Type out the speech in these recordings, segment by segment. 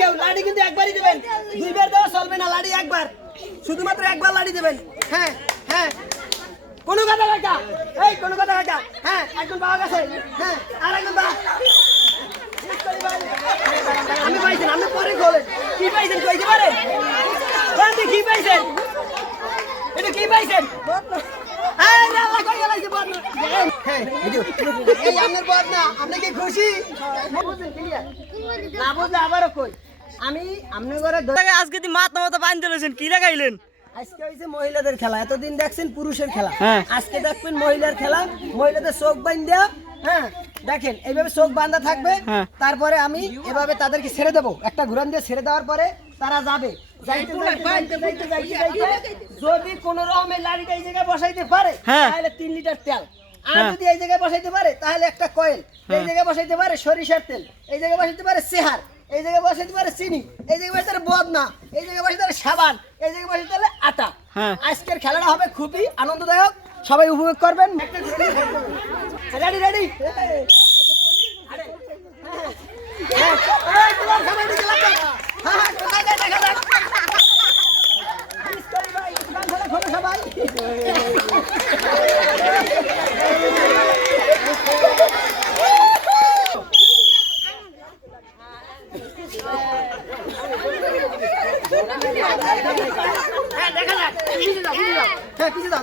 কেউ, লাড়ি কিন্তু একবারই দিবেন, দুইবার দেওয়া চলবে না, লাড়ি একবার, শুধুমাত্র একবার লাড়ি দিবেন। হ্যাঁ হ্যাঁ, কোনো কথা কাকা, এই কোনো কথা কাকা, হ্যাঁ একজন পাওয়া গেছে, হ্যাঁ আর একজন পাওয়া, আমি পাইছেন, আপনি পরে খোলেন, কি পাইছেন কইতে পারেন, কি পাইছেন, এটা কি পাইছেন, মহিলাদের খেলা, এতদিন দেখছেন পুরুষের খেলা, আজকে দেখবেন মহিলার খেলা। মহিলাদের চোখ বান্ধা, হ্যাঁ দেখেন এইভাবে চোখ বান্ধা থাকবে, তারপরে আমি এভাবে তাদেরকে ছেড়ে দেবো, একটা ঘুরান দিয়ে ছেড়ে দেওয়ার পরে তারা যাবে, যদি কোন রকমের লাড়িটা এই জায়গায় বসাইতে পারে তাহলে 3 লিটার তেল, আর যদি এই জায়গায় বসাইতে পারে তাহলে একটা কয়েল, এই জায়গায় বসাইতে পারে সরিষার তেল, এই জায়গায় বসাইতে পারে সেহার, এই জায়গায় বসাইতে পারে চিনি, এই জায়গায় বসাইতে পারে বদনা, এই জায়গায় বসাইতে পারে সাবান, এই জায়গায় বসাইতে পারে আটা। আজকের খেলাটা হবে খুবই আনন্দদায়ক, সবাই উপভোগ করবেন। রেডি রেডি,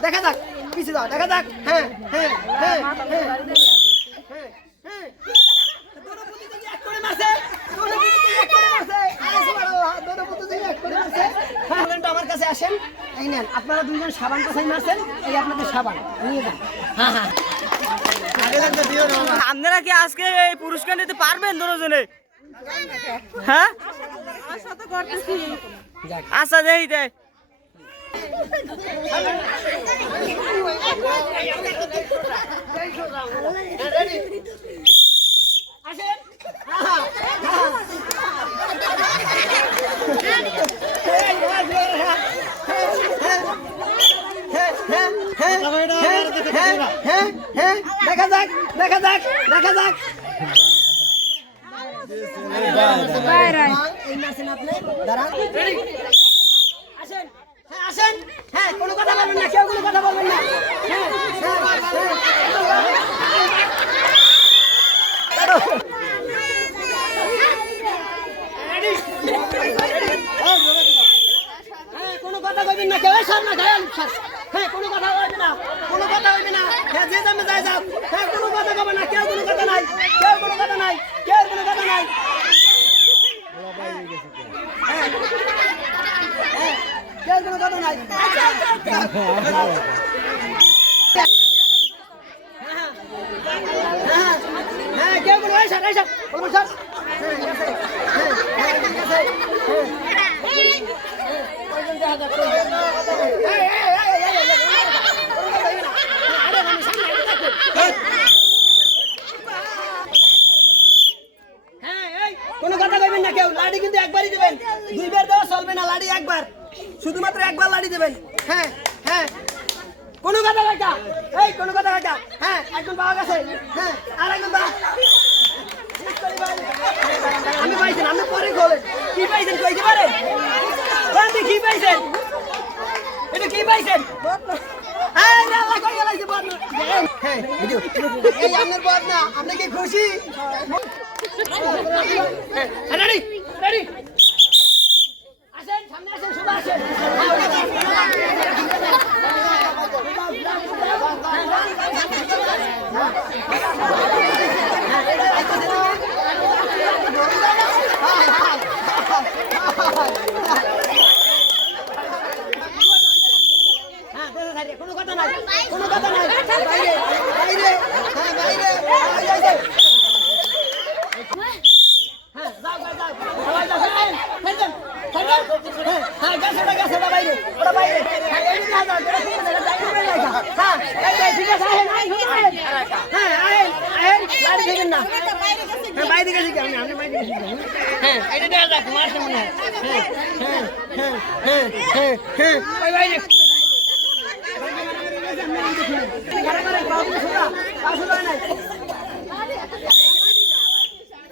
দেখা যাক, পিছিয়ে দাও, দেখা যাক, হ্যাঁ হ্যাঁ হ্যাঁ হ্যাঁ, আমার কাছে আসেন, এই নেন, আপনারা দুইজন সাবান কোথায় মারছেন, এই আপনাদের সাবান নিয়ে যান। হ্যাঁ হ্যাঁ, আপনারা কি আজকে এই পুরস্কার নিতে পারবেন দুজনে? হ্যাঁ আচ্ছা, দেই দেয় দেখা যাক, দেখা যাক, দেখা যাক, আসেন, হ্যাঁ আসেন, হ্যাঁ কোনো কথা বলবেন না, কেউ কোনো কথা বলবেন না, হ্যাঁ কোনো কথা বলবেন না, কেউ সব না গায়ে, হ্যাঁ কোনো কথা বলবে না, কোনো কথা বলবে না, হ্যাঁ যে যাবে যাই যাও, হ্যাঁ কোনো কথা বলবে না, কেউ কোনো কথা নাই, কেউ কোনো কথা নাই, কেউ কোনো কথা নাই, কেউ কোনো কথা নাই, হ্যাঁ কেউ কোনো আইসা আইসা বলবো স্যার, কোনো কথা কইবেন না কেউ, লাড়ি কিন্তু একবারই দিবেন, দুইবার দেওয়া চলবে না, লাড়ি একবার, শুধুমাত্র একবার লাড়ি দিবেন। হ্যাঁ হ্যাঁ, কোনো কথা কাকা, এই কোনো কথা কাকা, হ্যাঁ একজন পাওয়া গেছে, হ্যাঁ আর একজন পাওয়া, আমি পাইছেন, আপনি পরে খোলেন, কি পাইছেন কইতে পারেন, কি পাইছেন, এটা কি পাইছেন, এই আপনার বদনা, আপনি কি খুশি? রেডি রেডি, আসেন সামনে আসেন, শুধু আসেন, কোনো কথা নাই, কোনো কথা নাই, বাইরে বাইরে, হ্যাঁ বাইরে, হ্যাঁ যাও যাও যাও, সবাই যাও, হ্যাঁ ফেলছেন, ফেলছেন, হ্যাঁ গাছ ওটা গাছ ওটা বাইরে, ওটা বাইরে, হ্যাঁ এই নিয়ে যাও, এটা ঠিক আছে, এটা বাইরে বাইরে যাও, হ্যাঁ এই ঠিক আছে, আহেন হ্যাঁ আহেন আহেন, বাইরে থেকে না, হ্যাঁ বাইরে গেছি কি আমি, আমি বাইরে গেছি, হ্যাঁ এটা দেয়া যাক, মারছে মনে হয়, হ্যাঁ হ্যাঁ হ্যাঁ হ্যাঁ হ্যাঁ হ্যাঁ, ওই বাইরে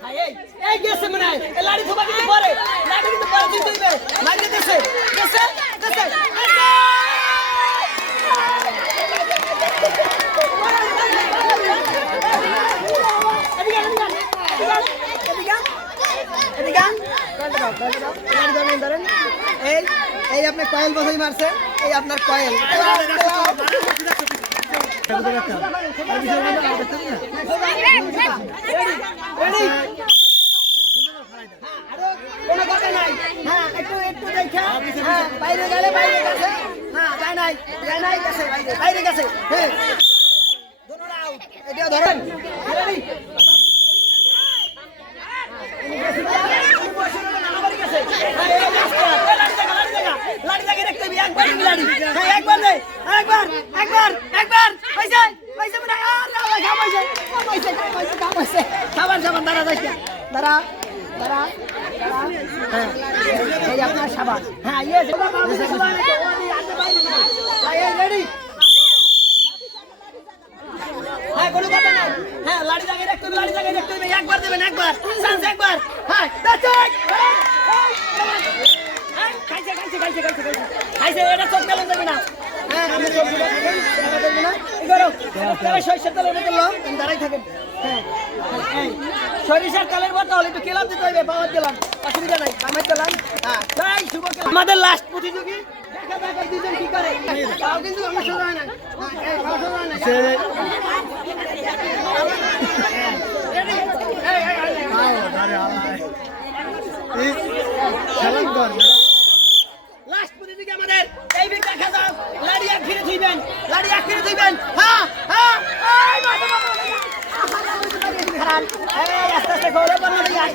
হ্যাঁ এই গেছে মনে হয় এই লাড়ি থোবা কিন্তু পরে লাড়ি কিন্তু পরে দিতে হইবে লাড়ি দেশে দেশে দেশে এই আপনার কয়েল বসাই মারছে এই আপনার কয়েল কোনো কথা নাই হ্যাঁ একটু একটু দেখা হ্যাঁ বাইরে গেলে বাইরে গেছে না যায় নাই গেছে বাইরে গেছে হ্যাঁ দোনোটা আউট এটাও ধরেন হ্যাঁ লাড়ি জায়গায় রাখতে হবে একবার দেবেন একবার চান্স একবার হ্যাঁ খাইছে এটা চোখ গেলে যাবে না হ্যাঁ আমি চোখ দেবে না সরিষার তেলের বোতল দাঁড়াই থাকেন হ্যাঁ সরিষার তেলের বোতল একটু কেলাম দিতে হইবে পাওয়ার দিলাম অসুবিধা নাই আমার দিলাম হ্যাঁ তাই শুভ আমাদের লাস্ট প্রতিযোগী দেখা যাক এই দুজন কি করে তাও কিন্তু আমার সোজা হয় না লাস্ট প্রতিযোগী আমাদের এই দিক দেখা যাক লাড়ি এক ফিরে থইবেন হ্যাঁ হ্যাঁ এই আস্তে আস্তে গোলে বন্ধ হয়ে যায়